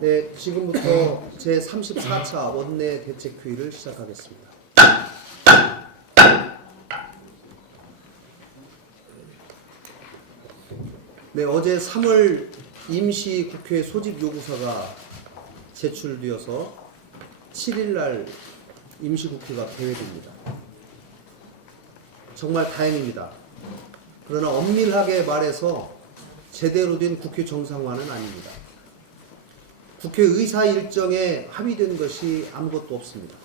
네, 지금부터 제34차 원내 대책회의를 시작하겠습니다. 네, 어제 3월 임시국회 소집요구서가 제출되어서 7일날 임시국회가 개회됩니다. 정말 다행입니다. 그러나 엄밀하게 말해서 제대로 된 국회 정상화는 아닙니다. 국회 의사 일정에 합의된 것이 아무것도 없습니다.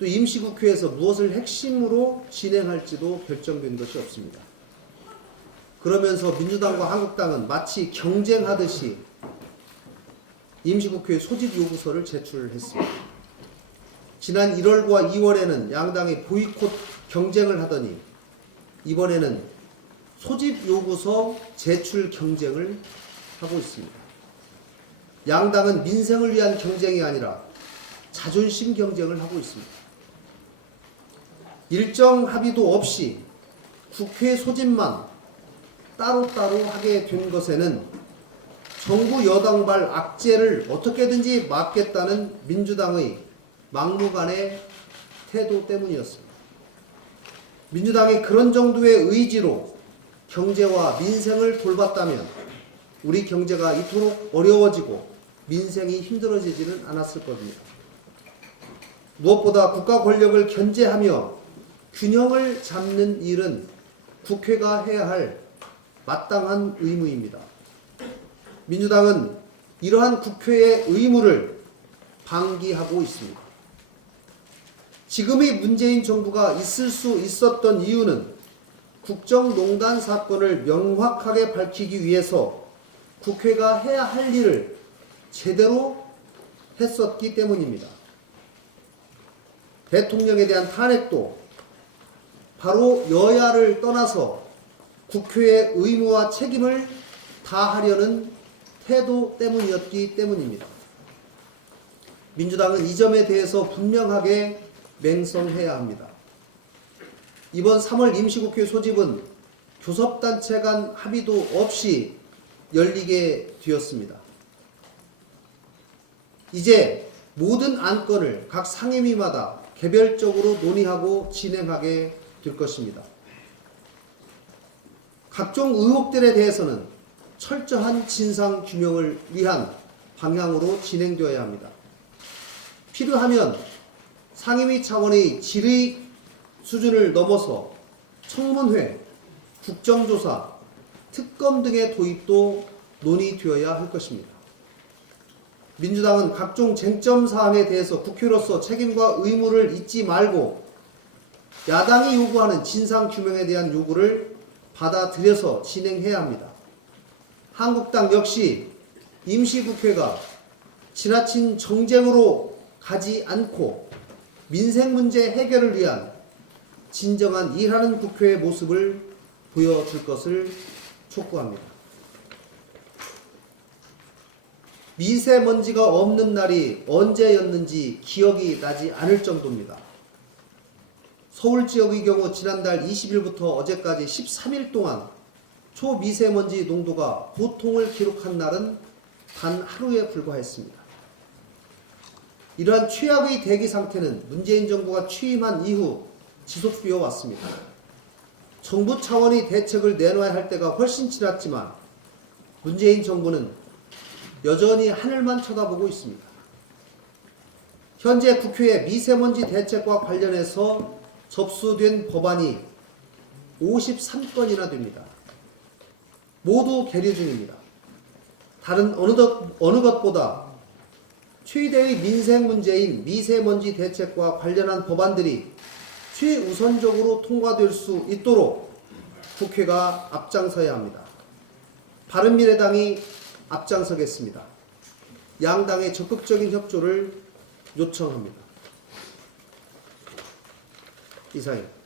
또 임시국회에서 무엇을 핵심으로 진행할지도 결정된 것이 없습니다. 그러면서 민주당과 한국당은 마치 경쟁하듯이 임시국회 소집 요구서를 제출했습니다. 지난 1월과 2월에는 양당이 보이콧 경쟁을 하더니 이번에는 소집 요구서 제출 경쟁을 하고 있습니다. 양당은 민생을 위한 경쟁이 아니라 자존심 경쟁을 하고 있습니다. 일정 합의도 없이 국회 소집만 따로따로 하게 된 것에는 정부 여당발 악재를 어떻게든지 막겠다는 민주당의 막무가내 태도 때문이었습니다. 민주당이 그런 정도의 의지로 경제와 민생을 돌봤다면 우리 경제가 이토록 어려워지고 민생이 힘들어지지는 않았을 겁니다. 무엇보다 국가 권력을 견제하며 균형을 잡는 일은 국회가 해야 할 마땅한 의무입니다. 민주당은 이러한 국회의 의무를 방기하고 있습니다. 지금의 문재인 정부가 있을 수 있었던 이유는 국정농단 사건을 명확하게 밝히기 위해서 국회가 해야 할 일을 제대로 했었기 때문입니다. 대통령에 대한 탄핵도 바로 여야를 떠나서 국회의 의무와 책임을 다하려는 태도 때문이었기 때문입니다. 민주당은 이 점에 대해서 분명하게 맹성해야 합니다. 이번 3월 임시국회 소집은 교섭단체 간 합의도 없이 열리게 되었습니다. 이제 모든 안건을 각 상임위마다 개별적으로 논의하고 진행하게 될 것입니다. 각종 의혹들에 대해서는 철저한 진상 규명을 위한 방향으로 진행되어야 합니다. 필요하면 상임위 차원의 질의 수준을 넘어서 청문회, 국정조사, 특검 등의 도입도 논의되어야 할 것입니다. 민주당은 각종 쟁점 사항에 대해서 국회로서 책임과 의무를 잊지 말고 야당이 요구하는 진상 규명에 대한 요구를 받아들여서 진행해야 합니다. 한국당 역시 임시국회가 지나친 정쟁으로 가지 않고 민생 문제 해결을 위한 진정한 일하는 국회의 모습을 보여줄 것을 촉구합니다. 미세먼지가 없는 날이 언제였는지 기억이 나지 않을 정도입니다. 서울 지역의 경우 지난달 20일부터 어제까지 13일 동안 초미세먼지 농도가 보통을 기록한 날은 단 하루에 불과했습니다. 이러한 최악의 대기 상태는 문재인 정부가 취임한 이후 지속되어 왔습니다. 정부 차원의 대책을 내놔야 할 때가 훨씬 지났지만 문재인 정부는 여전히 하늘만 쳐다보고 있습니다. 현재 국회에 미세먼지 대책과 관련해서 접수된 법안이 53건이나 됩니다. 모두 계류 중입니다. 다른 어느 것보다 최대의 민생 문제인 미세먼지 대책과 관련한 법안들이 최우선적으로 통과될 수 있도록 국회가 앞장서야 합니다. 바른미래당이 앞장서겠습니다. 양당의 적극적인 협조를 요청합니다. 이상입니다.